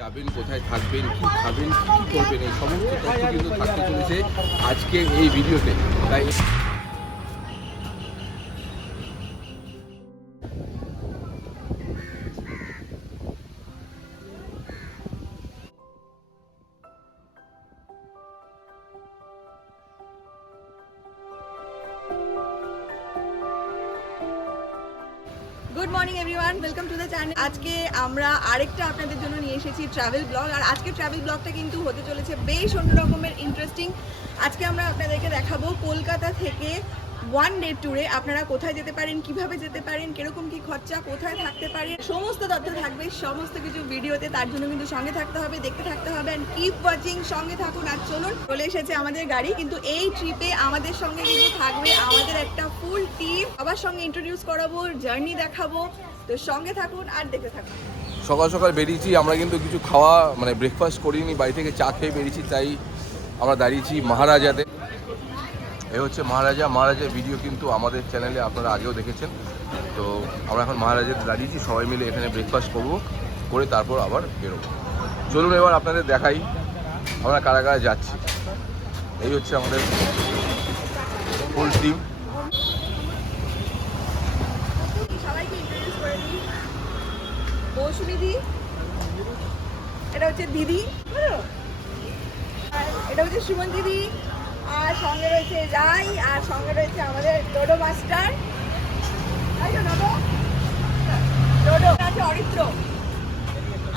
যাবেন, কোথায় থাকবেন, কি খাবেন, কি করবেন, এই সমস্ত তথ্য কিন্তু থাকতে চলেছে আজকের এই ভিডিওতে। তাই good morning everyone, welcome to the channel. আজকে আমরা আরেকটা আপনাদের জন্য নিয়ে এসেছি ট্রাভেল ব্লগ। আর আজকে ট্রাভেল ব্লগটা কিন্তু হতে চলেছে বেশ অন্য রকমের ইন্টারেস্টিং। আজকে আমরা আপনাদেরকে দেখাবো কলকাতা থেকে ওয়ান ডে ট্যুরে আপনারা কোথায় যেতে পারেন, কিভাবে যেতে পারেন, কিরকম কি খরচা, কোথায় থাকতে পারেন, সমস্ত তথ্য থাকবে সমস্ত কিছু ভিডিওতে। তার জন্য কিন্তু সঙ্গে থাকতে হবে, দেখতে থাকতে হবে, অ্যান্ড কিপ ওয়াচিং। সঙ্গে থাকুন। আর চলুন, চলে এসেছে আমাদের গাড়ি। কিন্তু এই ট্রিপে আমাদের সঙ্গে কিন্তু থাকবে আমাদের একটা ফুল টিম। সবার সঙ্গে ইন্ট্রোডিউস করাবো, জার্নি দেখাবো। তো সঙ্গে থাকুন আর দেখতে থাকুন। সকাল সকাল বেরিয়েছি আমরা, কিন্তু কিছু খাওয়া মানে ব্রেকফাস্ট করিনি, বাড়ি থেকে চা খেয়ে বেরিয়েছি। তাই আমরা দাঁড়িয়েছি মহারাজাতে। এ হচ্ছে মহারাজার ভিডিও কিন্তু আমাদের চ্যানেলে আপনারা আগেও দেখেছেন। তো আমরা এখন মহারাজাতে দাঁড়িয়েছি, সবাই মিলে এখানে ব্রেকফাস্ট করবো, করে তারপর আবার বেরোবো। চলুন এবার আপনাদের দেখাই আমরা কারা কারা যাচ্ছি। এই হচ্ছে আমাদের ফুল টিম। সবাইকে ইন্ট্রোডিউস করে দিই। মৌসুমী দি, এটা হচ্ছে দিদি, আর এটা হচ্ছে সুমন দিদি, আর সঙ্গে রয়েছে রাই, আর সঙ্গে রয়েছে আমাদের ডোডো মাস্টার। তাই তো ডোডো? ডোডো আছে, অরিত্র,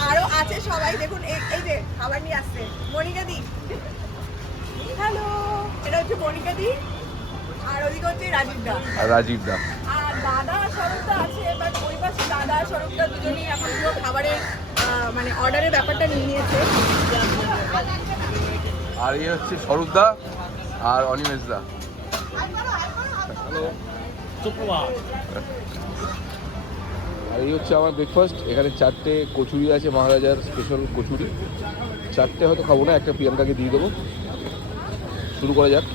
আরো আছে সবাই। দেখুন এই যে খাবার নিয়ে আসছে মনিকা দি। হ্যালো, এটা হচ্ছে মনিকা দি, আর ওদিকে হচ্ছে রাজীব দা। আর দাদা স্বরূপদা আছে, বাট ওই পাশে দাদা স্বরূপদা দুজনেই এখন পুরো খাবারের মানে অর্ডারের ব্যাপারটা নিয়ে নিয়েছে। আর এই হচ্ছে স্বরূপদা আর অনিমেষ দা। আর এই হচ্ছে আমার ব্রেকফাস্ট। এখানে 4টে কচুরি আছে, মহারাজার স্পেশাল কচুরি। 4টে হয়তো খাবো না, একটা প্রিয়াঙ্কাকে দিয়ে দেবো। শুরু করা যাক।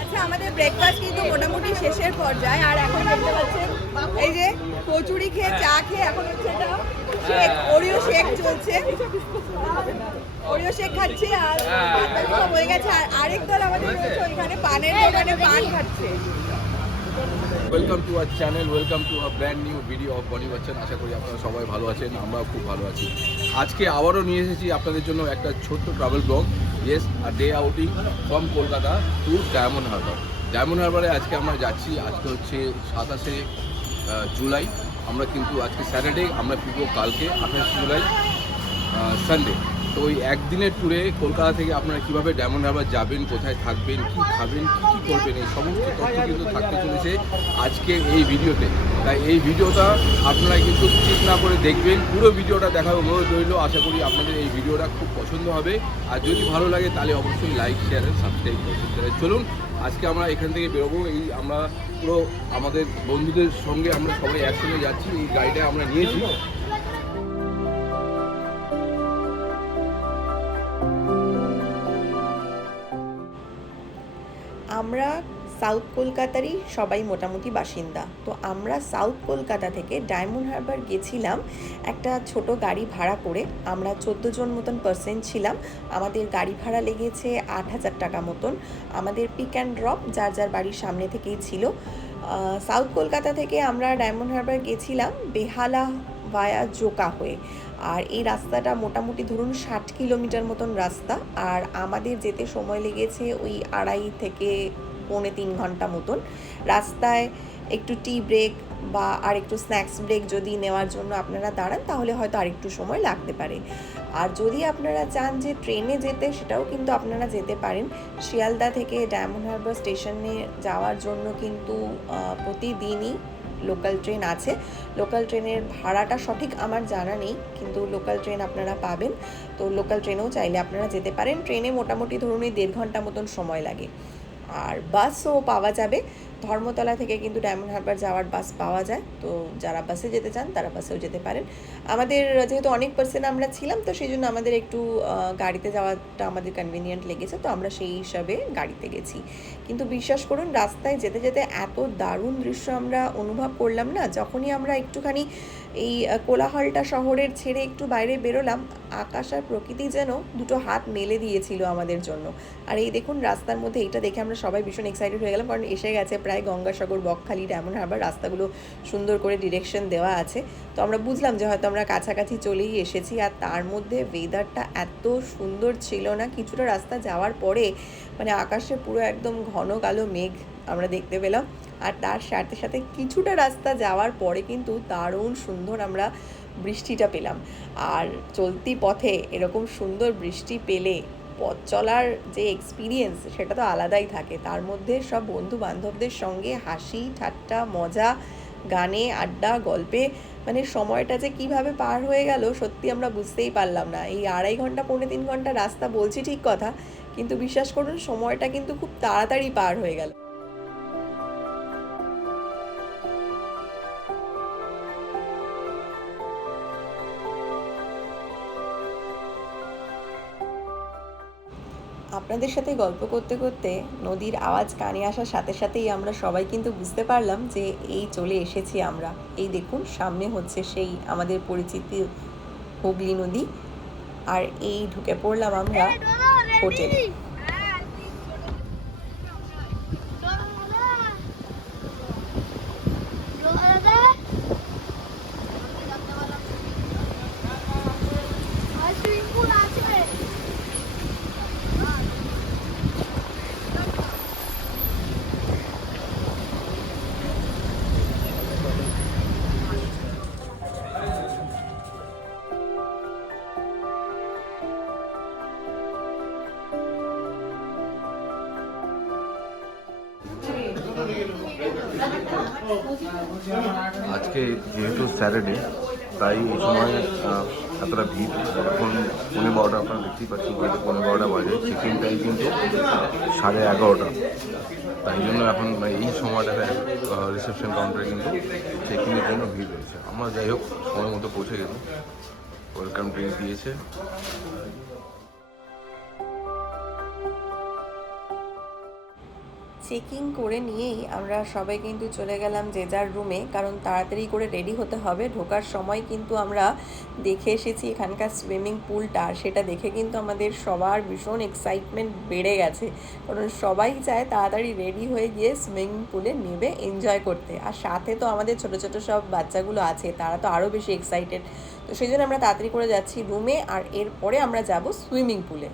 আচ্ছা, আমাদের ব্রেকফাস্ট কিন্তু মোটামুটি শেষের পর্যায়ে। আর এখন দেখতে পাচ্ছেন এই যে কচুরি খেয়ে চা খেয়ে এখন হচ্ছে এটা শেক, ওরিও শেক চলছে। ওরিও শেক খাচ্ছি আর সব হয়ে গেছে। আর আরেক দল আমাদের রয়েছে ওইখানে পানের দোকানে পান খাচ্ছে। Welcome to our channel, welcome to a brand new video of বনি বচ্চন। আশা করি আপনারা সবাই ভালো আছেন, আমরাও খুব ভালো আছি। আজকে আবারও নিয়ে এসেছি আপনাদের জন্য একটা ছোট্ট travel blog. Yes, a day outing from Kolkata to Diamond Harbour. Diamond হারবারে আজকে আমরা যাচ্ছি। আজকে হচ্ছে 27শে জুলাই। আমরা কিন্তু আজকে স্যাটারডে, আমরা ফিরবো কালকে 28 জুলাই সানডে। তো ওই একদিনের ট্যুরে কলকাতা থেকে আপনারা কীভাবে ডায়মন্ড হারবার যাবেন, কোথায় থাকবেন, কি খাবেন, কী করবেন, এই সমস্ত তথ্য কিন্তু থাকতে চলেছে আজকের এই ভিডিওতে। তাই এই ভিডিওটা আপনারা কিন্তু স্কিপ না করে দেখবেন। পুরো ভিডিওটা দেখার অনুরোধ রইল। আশা করি আপনাদের এই ভিডিওটা খুব পছন্দ হবে। আর যদি ভালো লাগে তাহলে অবশ্যই লাইক, শেয়ার আর সাবস্ক্রাইব করবেন। তাহলে চলুন আজকে আমরা এখান থেকে বেরোবো। এই আমরা পুরো আমাদের বন্ধুদের সঙ্গে আমরা সবাই একসঙ্গে যাচ্ছি। এই গাড়িটা আমরা নিয়েছি। আমরা সাউথ কলকাতারই সবাই মোটামুটি বাসিন্দা। তো আমরা সাউথ কলকাতা থেকে ডায়মন্ড হারবার গেছিলাম একটা ছোট গাড়ি ভাড়া করে। আমরা 14 জন মতন পার্সন ছিলাম। আমাদের গাড়ি ভাড়া লেগেছে 8,000 টাকা মতন। আমাদের পিক অ্যান্ড ড্রপ যার যার বাড়ির সামনে থেকেই ছিল। সাউথ কলকাতা থেকে আমরা ডায়মন্ড হারবার গেছিলাম বেহালা ভায়া জোকা হয়ে। আর এই রাস্তাটা মোটামুটি ধরুন 60 কিলোমিটার মতন রাস্তা। আর আমাদের যেতে সময় লেগেছে ওই 2.5 থেকে 3.25 ঘন্টা মতন। রাস্তায় একটু টি ব্রেক বা আর একটু স্ন্যাক্স ব্রেক যদি নেওয়ার জন্য আপনারা দাঁড়ান তাহলে হয়তো আরেকটু সময় লাগতে পারে। আর যদি আপনারা চান যে ট্রেনে যেতে, সেটাও কিন্তু আপনারা যেতে পারেন। শিয়ালদা থেকে ডায়মন্ড হারবার স্টেশনে যাওয়ার জন্য কিন্তু প্রতিদিনই লোকাল ট্রেন আছে। লোকাল ট্রেনের ভাড়াটা সঠিক আমার জানা নেই, কিন্তু লোকাল ট্রেন আপনারা পাবেন। তো লোকাল ট্রেনেও চাইলে আপনারা যেতে পারেন। ট্রেনে মোটামুটি ধরুন 1.5 ঘন্টা মতন সময় লাগে। আর বাসও পাওয়া যাবে। ধর্মতলা থেকে কিন্তু ডায়মন্ড হারবার যাওয়ার বাস পাওয়া যায়। তো যারা বাসে যেতে চান তারা বাসেও যেতে পারেন। আমাদের যেহেতু অনেক পার্সেন্ট আমরা ছিলাম, তো সেই জন্য আমাদের একটু গাড়িতে যাওয়াটা আমাদের কনভিনিয়েন্ট লেগেছে। তো আমরা সেই হিসাবে গাড়িতে গেছি। কিন্তু বিশ্বাস করুন, রাস্তায় যেতে যেতে এত দারুণ দৃশ্য আমরা অনুভব করলাম না। যখনই আমরা একটুখানি এই কোলাহলটা শহরের ছেড়ে একটু বাইরে বেরোলাম, আকাশ আর প্রকৃতি যেন দুটো হাত মেলে দিয়েছিল আমাদের জন্য। আর এই দেখুন রাস্তার মধ্যে এইটা দেখে আমরা সবাই ভীষণ এক্সাইটেড হয়ে গেলাম, কারণ এসে গেছে প্রায় গঙ্গাসাগর, বকখালি, ডায়মন্ড হারবার, রাস্তাগুলো সুন্দর করে ডিরেকশন দেওয়া আছে। তো আমরা বুঝলাম যে হয়তো আমরা কাছাকাছি চলেই এসেছি। আর তার মধ্যে ওয়েদারটা এত সুন্দর ছিল না, কিছুটা রাস্তা যাওয়ার পরে মানে আকাশে পুরো একদম ঘন কালো মেঘ আমরা দেখতে পেলাম। আর তার সাথে সাথে কিছুটা রাস্তা যাওয়ার পরে কিন্তু দারুণ সুন্দর আমরা বৃষ্টিটা পেলাম। আর চলতি পথে এরকম সুন্দর বৃষ্টি পেলে পথ চলার যে এক্সপিরিয়েন্স সেটা তো আলাদাই থাকে। তার মধ্যে সব বন্ধু বান্ধবদের সঙ্গে হাসি ঠাট্টা মজা, গানে আড্ডা গল্পে, মানে সময়টা যে কিভাবে পার হয়ে গেল সত্যি আমরা বুঝতেই পারলাম না। এই 2.5 ঘন্টা 3.25 ঘন্টা রাস্তা বলছি ঠিক কথা, কিন্তু বিশ্বাস করুন সময়টা কিন্তু খুব তাড়াতাড়ি পার হয়ে গেল। আপনাদের সাথে গল্প করতে করতে নদীর আওয়াজ কানে আসার সাথে সাথেই আমরা সবাই কিন্তু বুঝতে পারলাম যে এই চলে এসেছি আমরা। এই দেখুন সামনে হচ্ছে সেই আমাদের পরিচিত হুগলি নদী, আর এই ঢুকে পড়লাম আমরা হোটেলে। আজকে যেহেতু স্যাটারডে তাই এই সময় এতটা ভিড়। এখন 12:15 আপনারা দেখতেই পাচ্ছেন, হয়তো 12:15 বাজে। চেকিং টাইম কিন্তু 11:30। তাই জন্য এখন এই সময়টাতে রিসেপশন কাউন্টারে কিন্তু চেকিংয়ের জন্য ভিড় রয়েছে। আমরা যাই হোক সময় মতো পৌঁছে গেলাম, ওয়েলকাম ড্রিঙ্ক দিয়েছে। চেকিং করে নিয়েই আমরা সবাই কিন্তু চলে গেলাম যে যার রুমে, কারণ তাড়াতাড়ি করে রেডি হতে হবে। ঢোকার সময় কিন্তু আমরা দেখে এসেছি এখানকার সুইমিং পুলটা, সেটা দেখে কিন্তু আমাদের সবার ভীষণ এক্সাইটমেন্ট বেড়ে গেছে, কারণ সবাই চায় তাড়াতাড়ি রেডি হয়ে গিয়ে সুইমিং পুলে নেবে এনজয় করতে। আর সাথে তো আমাদের ছোটো ছোটো সব বাচ্চাগুলো আছে, তারা তো আরও বেশি এক্সাইটেড। তো সেই জন্য আমরা তাড়াতাড়ি করে যাচ্ছি রুমে, আর এরপরে আমরা যাব সুইমিং পুলে।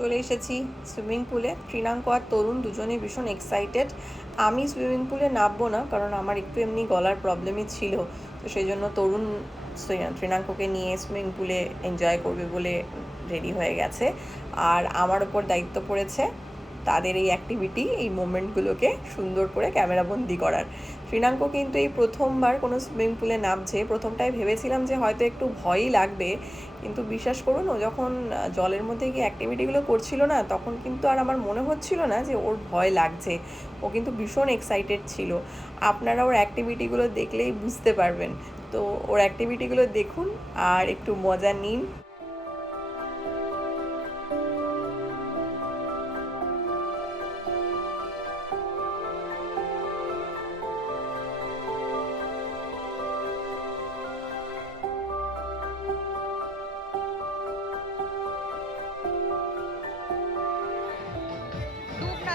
চলে এসেছি সুইমিং পুলে। ত্রিনাঙ্ক আর তরুণ দুজনেই ভীষণ এক্সাইটেড। আমি সুইমিং পুলে নামবো না, কারণ আমার একটু এমনি গলার প্রবলেমই ছিল, তো সেই জন্য তরুণ ত্রিনাঙ্ককে নিয়ে সুইমিং পুলে এনজয় করবে বলে রেডি হয়ে গেছে। আর আমার ওপর দায়িত্ব পড়েছে তাদের এই অ্যাক্টিভিটি, এই মোমেন্টগুলোকে সুন্দর করে ক্যামেরাবন্দি করার। ত্রিনাঙ্ক কিন্তু এই প্রথমবার কোনো সুইমিং পুলে নামছে। প্রথমটায় ভেবেছিলাম যে হয়তো একটু ভয়ই লাগবে, কিন্তু বিশ্বাস করুন ও যখন জলের মধ্যে গিয়ে অ্যাক্টিভিটিগুলো করছিল না, তখন কিন্তু আর আমার মনে হচ্ছিল না যে ওর ভয় লাগছে। ও কিন্তু ভীষণ এক্সাইটেড ছিল। আপনারা ওর অ্যাক্টিভিটিগুলো দেখলেই বুঝতে পারবেন। তো ওর অ্যাক্টিভিটিগুলো দেখুন আর একটু মজা নিন।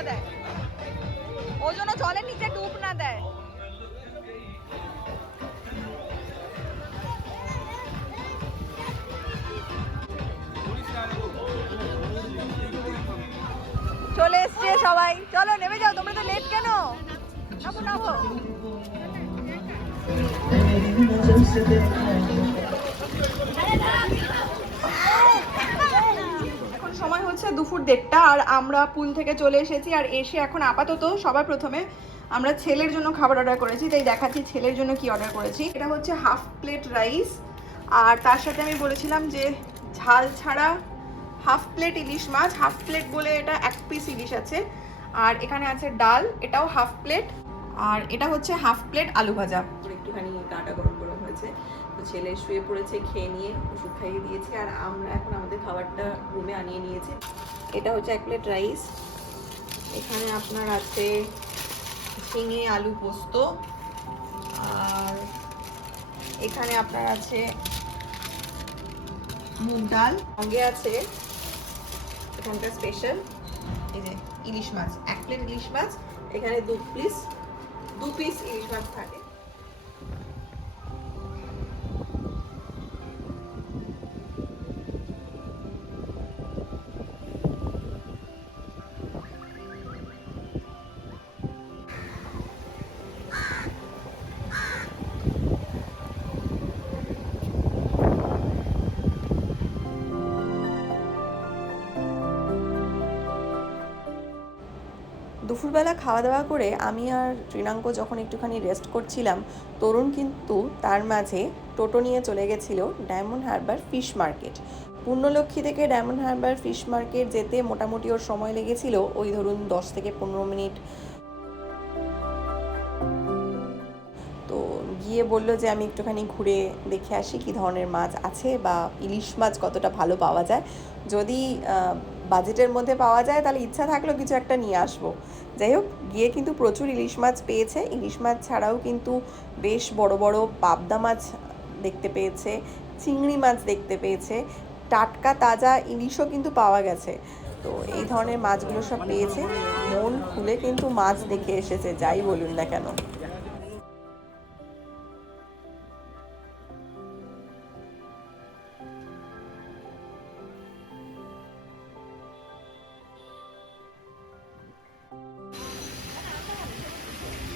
দেয় ও যেন জলের নিচে ডুব না দেয়। চলে এসছে সবাই, চলো নেমে যাও, তোমরা তো লেট কেন? নামো নামো। এখন সময় হচ্ছে দুপুর 1:30 আর আমরা পুল থেকে চলে এসেছি। আর এসে এখন আপাতত সবার প্রথমে আমরা ছেলের জন্য খাবার অর্ডার করেছি, তাই দেখাচ্ছি ছেলের জন্য কি অর্ডার করেছি। এটা হচ্ছে হাফ প্লেট রাইস, আর তার সাথে আমি বলেছিলাম যে ঝাল ছাড়া হাফ প্লেট ইলিশ মাছ, হাফ প্লেট বলে এটা 1 পিস ইলিশ আছে। আর এখানে আছে ডাল, এটাও হাফ প্লেট। আর এটা হচ্ছে হাফ প্লেট আলু ভাজা, একটুখানি কাঁটা গরম গরম হয়েছে। তো ছেলে শুয়ে পড়েছে, খেয়ে নিয়ে ওষুধ খাইয়ে দিয়েছি, আর আমরা এখন আমাদের খাবারটা রুমে আনিয়ে নিয়েছি। এটা হচ্ছে 1 প্লেট রাইস, এখানে আপনার আছে ঝিঙে আলু পোস্ত, আর এখানে আপনার আছে মুগ ডাল, সঙ্গে আছে এখানকার স্পেশাল এই যে ইলিশ মাছ, 1 প্লেট ইলিশ মাছ, এখানে 2 পিস ইলিশ মাছ থাকে। দুপুরবেলা খাওয়া দাওয়া করে আমি আর ত্রিনাঙ্ক যখন একটুখানি রেস্ট করছিলাম, তরুণ কিন্তু তার মাঝে টোটো নিয়ে চলে গেছিলো diamond Harbour fish market. Purnalakshmi থেকে ডায়মন্ড হারবার ফিশ মার্কেট যেতে মোটামুটি ওর সময় লেগেছিল ওই ধরুন 10 থেকে 15 মিনিট। তো গিয়ে বললো যে আমি একটুখানি ঘুরে দেখে আসি কী ধরনের মাছ আছে বা ইলিশ মাছ কতটা ভালো পাওয়া যায়, যদি বাজেটের মধ্যে পাওয়া যায় তাহলে ইচ্ছা থাকলেও কিছু একটা নিয়ে আসবো। যাই হোক, গিয়ে কিন্তু প্রচুর ইলিশ মাছ পেয়েছে। ইলিশ মাছ ছাড়াও কিন্তু বেশ বড় বড় পাবদা মাছ দেখতে পেয়েছে, চিংড়ি মাছ দেখতে পেয়েছে, টাটকা তাজা ইলিশও কিন্তু পাওয়া গেছে। তো এই ধরনের মাছগুলো সব পেয়েছে, মন খুলে কিন্তু মাছ দেখে এসেছে, যাই বলুন না কেন।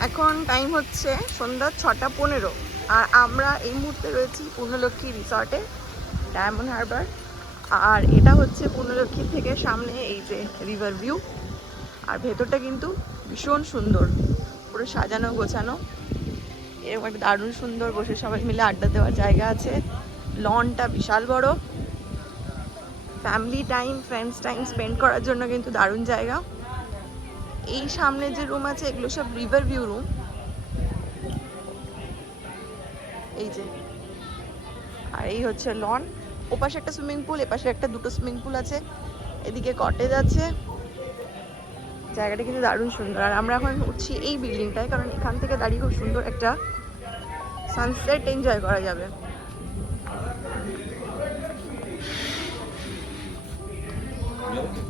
এখন টাইম হচ্ছে সন্ধ্যা 6:15, আর আমরা এই মুহূর্তে রয়েছি পূর্ণলক্ষ্মী রিসর্টে, ডায়মন্ড হারবার। আর এটা হচ্ছে পূর্ণলক্ষ্মী থেকে সামনে এই যে রিভার ভিউ, আর ভেতরটা কিন্তু ভীষণ সুন্দর, পুরো সাজানো গোছানো, এরকম একটা দারুণ সুন্দর বসে সবাই মিলে আড্ডা দেওয়ার জায়গা আছে। লনটা বিশাল বড়, family time, friends time spend করার জন্য কিন্তু দারুণ জায়গা। এই সামনে যে রুম আছে এগুলো সব রিভার ভিউ রুম, এই যে, আর এই হচ্ছে লন। ওপাশে একটা সুইমিং পুল, এপাশে একটা, 2টো সুইমিং পুল আছে, এদিকে কটেজ আছে। জায়গাটা কিন্তু দারুণ সুন্দর। আর আমরা এখন উঠছি এই বিল্ডিংটায়, কারণ এখান থেকে দাঁড়িয়ে খুব সুন্দর একটা সানসেট এনজয় করা যাবে।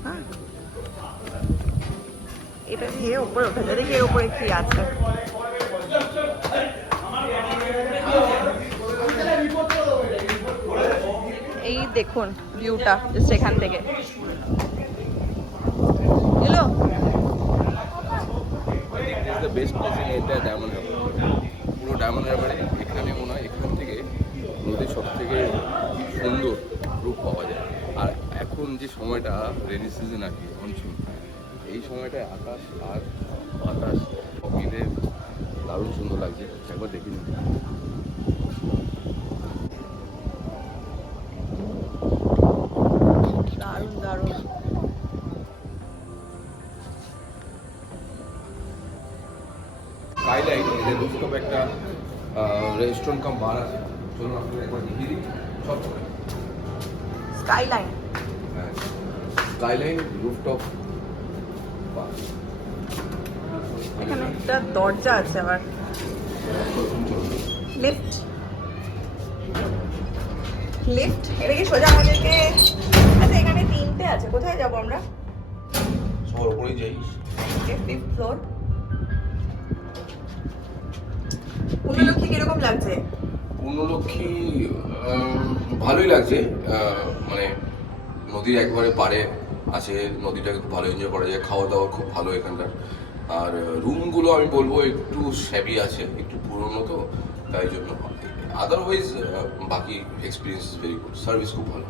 হ্যাঁ, এটা দিয়ে উপরে ওঠা যায়, দেখি এর উপরে কি আছে। এই দেখুন ভিউটা জাস্ট এখান থেকে এলো। বেস্ট প্লেস ইন এটা ডায়মন্ড হারবার, পুরো ডায়মন্ড হারবারে এখানে মনে হয় এখান থেকে নদীর সব থেকে সুন্দর রূপ পাওয়া যায়। আর এখন যে সময়টা রেনি সিজন আর কি, মনসুন, এই সময়টায় আকাশ আর বাতাস মিলে দারুণ সুন্দর লাগছে, একবার দেখে নিন। দারুণ দারুণ। স্কাইলাইট এদের রুফটপ একটা রেস্টুরেন্ট কাম বার আছে, চলুন আপনাদের একবার দেখিয়ে দিই। সব স্কাইলাইন, স্কাইলাইন রুফটপ বার। এখানে একটা দরজা আছে আবার, লিফট, লিফট, এটা কি সোজা আমাদেরকে? আচ্ছা, এখানে 3টে আছে, কোথায় যাবো আমরা? সবার উপরেই যাই। 5th floor. পূর্ণলক্ষ্মী কিরকম লাগছে? পূর্ণলক্ষ্মী ভালোই লাগছে, মানে নদীর একবারে পাড়ে আছে, নদীটাকে খুব ভালো এনজয় করা যায়, খাওয়া দাওয়া খুব ভালো এখানকার। আর রুমগুলো আমি বলবো একটু শ্যাবি আছে, একটু পুরনো তো, তাই জন্য। আদারওয়াইজ বাকি এক্সপিরিয়েন্স ভেরি গুড, সার্ভিস খুব ভালো।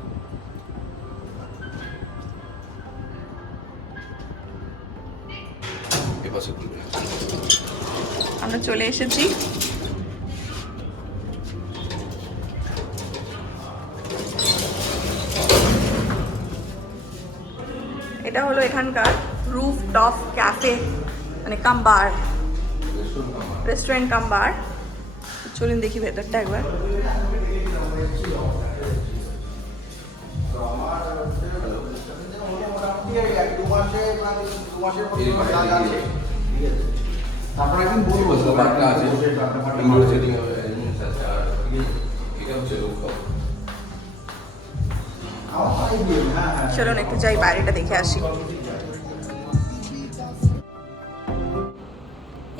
এপাশে খুলবে। আমরা চলে এসেছি। এটা হলো এখানকার রুফ টপ ক্যাফে, মানে কাম বার, রেস্টুরেন্ট কাম বার। চলুন দেখি ভেতরটা একবার। তারপর একদিন বলবো একটা আছে ইনডোর সেটিং এটা হচ্ছে রুফটপ। চলুন একটু যাই, বাইরেটা দেখে আসি।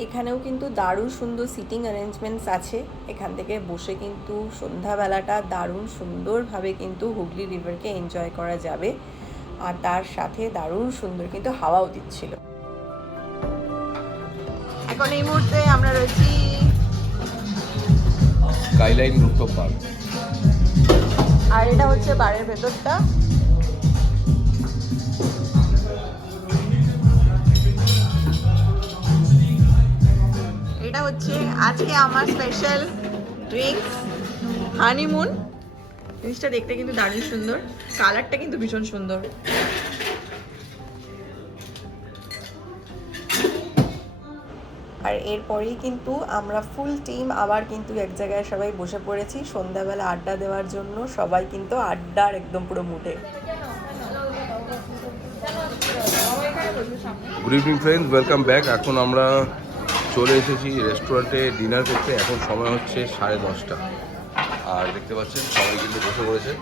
এখানেও কিন্তু দারুণ সুন্দর সিটিং অ্যারেঞ্জমেন্টস আছে। এখান থেকে বসে কিন্তু সন্ধ্যাবেলাটা দারুণ সুন্দরভাবে কিন্তু হুগলি রিভারকে এনজয় করা যাবে, আর তার সাথে দারুণ সুন্দর কিন্তু হাওয়াও দিচ্ছিল। এখন এই মুহূর্তে আমরা রয়েছি, স্কাইলাইন রুফটপ পার্ক। আর এটা হচ্ছে বাড়ির ভেতরটা। এটা হচ্ছে আজকে আমার স্পেশাল ড্রিঙ্কস হানিমুন। জিনিসটা দেখতে কিন্তু দারুণ সুন্দর, কালারটা কিন্তু ভীষণ সুন্দর। আর এরপরেই কিন্তু আমরা ফুল টিম আবার কিন্তু এক জায়গায় সবাই বসে পড়েছি সন্ধ্যাবেলা আড্ডা দেওয়ার জন্য। সবাই কিন্তু আড্ডার একদম পুরো মুডে। Good evening friends, welcome back. এখন আমরা চলে এসেছি রেস্টুরেন্টে ডিনার করতে। এখন সময় হচ্ছে 10:30, আর দেখতে পাচ্ছেন সবাই কিন্তু বসে পড়েছে।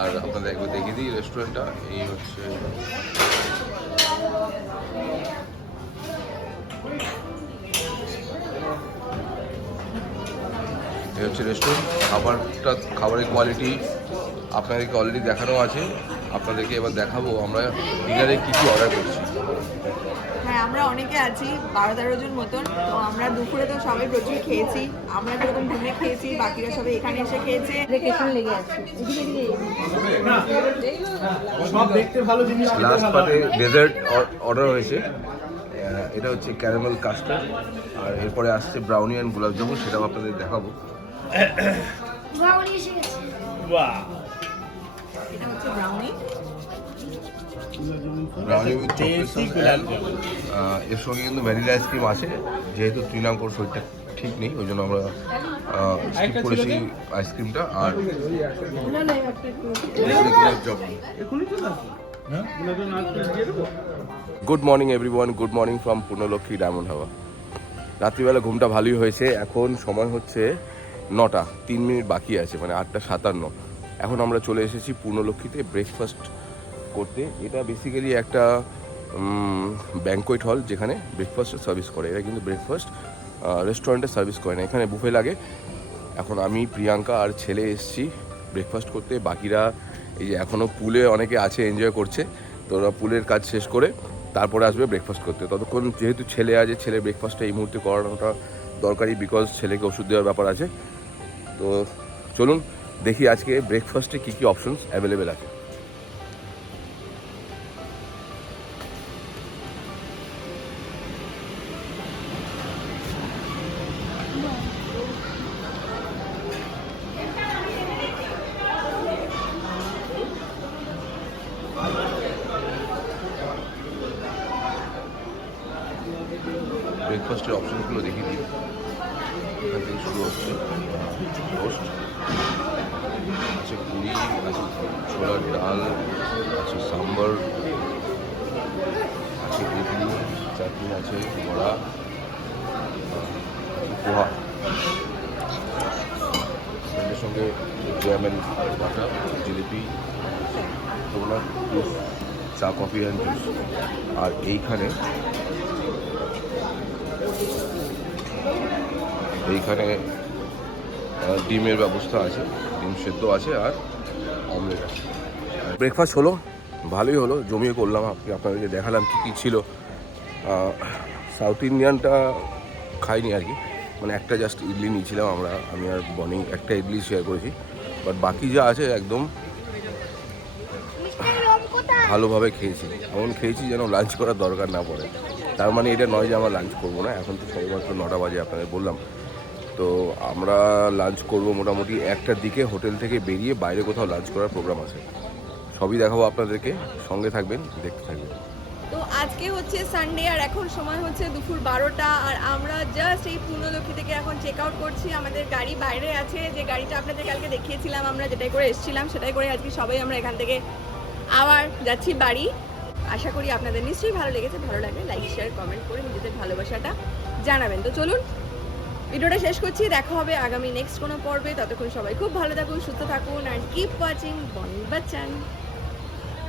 আর আপনাদের একবার দেখিয়ে দিই রেস্টুরেন্টটা। এই হচ্ছে রেস্টুরেন্ট। খাবারের কোয়ালিটি আপনাদেরকে অলরেডি দেখানো আছে। আপনাদেরকে এবার দেখাবো আমরা ডিনারে কী কী অর্ডার করছি। হ্যাঁ, আমরা অনেকে আছি, 12-13 জন মতন। তো আমরা দুপুরে তো সবাই প্রচুর খেয়েছি। আমরা যেরকম ঘুমে খেয়েছি, বাকিরা সবাই এখানে এসে খেয়েছে। লাস্ট পার্টে ডেজার্ট অর্ডার হয়েছে। এটা হচ্ছে ক্যারামেল কাস্টার্ড, আর এরপরে আসছে ব্রাউনি অ্যান্ড গোলাপ জামুন, সেটাও আপনাদের দেখাবো। এটা হচ্ছে ব্রাউনি। ব্রাউনি উইথ চকলেট, এর সঙ্গে কিন্তু ভ্যানিলা আইসক্রিম আছে। যেহেতু তৃণাঙ্কর শরীরটা ঠিক নেই, ওই জন্য আমরা স্কিপ করেছি আইসক্রিমটা। আর good morning everyone, good morning from Purnalakshmi Diamond Harbour. রাত্রিবেলা ঘুমটা ভালোই হয়েছে। এখন সময় হচ্ছে 9টা 3 মিনিট বাকি আছে, মানে 8:57। এখন আমরা চলে এসেছি পূর্ণলক্ষ্মীতে ব্রেকফাস্ট করতে। এটা বেসিক্যালি একটা ব্যাঙ্কোয়েট হল যেখানে ব্রেকফাস্ট সার্ভিস করে। এটা কিন্তু ব্রেকফাস্ট রেস্টুরেন্টে সার্ভিস করে না, এখানে বুফে লাগে। এখন আমি, প্রিয়াঙ্কা আর ছেলে এসেছি ব্রেকফাস্ট করতে। বাকিরা এই যে এখনও পুলে অনেকে আছে, এনজয় করছে। তো ওরা পুলের কাজ শেষ করে তারপরে আসবে ব্রেকফাস্ট করতে। ততক্ষণ যেহেতু ছেলে আছে, ছেলে ব্রেকফাস্টটা এই মুহূর্তে করানোটা দরকারি, বিকজ ছেলেকে ওষুধ দেওয়ার ব্যাপার আছে। তো চলুন দেখি আজকে ব্রেকফাস্টে কী কী অপশনস অ্যাভেলেবেল আছে। ব্রেকফাস্টের অপশনসগুলো দেখিয়ে দিই। এখান থেকে শুরু হচ্ছে রোস্ট, আছে পুরি, আছে ছোলার ডাল, আছে সাম্বার, আছে ইডলি, চাটনি আছে, বড়া, পোহা, এর সঙ্গে jam and butter, jalebi, donut, juice, চা, কফি অ্যান্ড জুস। আর এইখানে ডিমের ব্যবস্থা আছে, ডিম সেদ্ধ আছে, আর অমলেট আছে। ব্রেকফাস্ট হলো, ভালোই হলো, জমিয়ে করলাম। আপনাদেরকে দেখালাম কী কী ছিল। সাউথ ইন্ডিয়ানটা খাইনি আর কি, মানে একটা জাস্ট ইডলি নিয়েছিলাম আমি আর বনি একটা ইডলি শেয়ার করেছি। বাট বাকি যা আছে একদম ভালোভাবে খেয়েছি। এমন খেয়েছি যেন লাঞ্চ করার দরকার না পড়ে। তার মানে এটা নয় যে আমরা লাঞ্চ করবো না। এখন তো সবেমাত্র 9টা বাজে, আপনাদের বললাম। তো আমরা লাঞ্চ করব মোটামুটি 1টার দিকে। হোটেল থেকে বেরিয়ে বাইরে কোথাও লাঞ্চ করার প্রোগ্রাম আছে। সবই দেখাবো আপনাদেরকে, সঙ্গে থাকবেন, দেখতে থাকবেন। তো আজকে হচ্ছে সানডে আর এখন সময় হচ্ছে দুপুর 12টা আর আমরা জাস্ট এই পূর্ণলক্ষ্মী থেকে এখন চেক আউট করছি। আমাদের গাড়ি বাইরে আছে, যে গাড়িটা আপনাদের কালকে দেখিয়েছিলাম আমরা, যেটাই করে এসেছিলাম সেটাই করে আজকে সবাই আমরা এখান থেকে আবার যাচ্ছি বাড়ি। আশা করি আপনাদের নিশ্চয়ই ভালো লেগেছে। ভালো লাগলে লাইক শেয়ার কমেন্ট করে নিজেদের ভালোবাসাটা জানাবেন। তো চলুন ভিডিওটা শেষ করছি, দেখা হবে আগামী নেক্সট কোনো পর্বে। ততক্ষণ সবাই খুব ভালো থাকুন, সুস্থ থাকুন, আর কিপ ওয়াচিং বনি বচ্চন।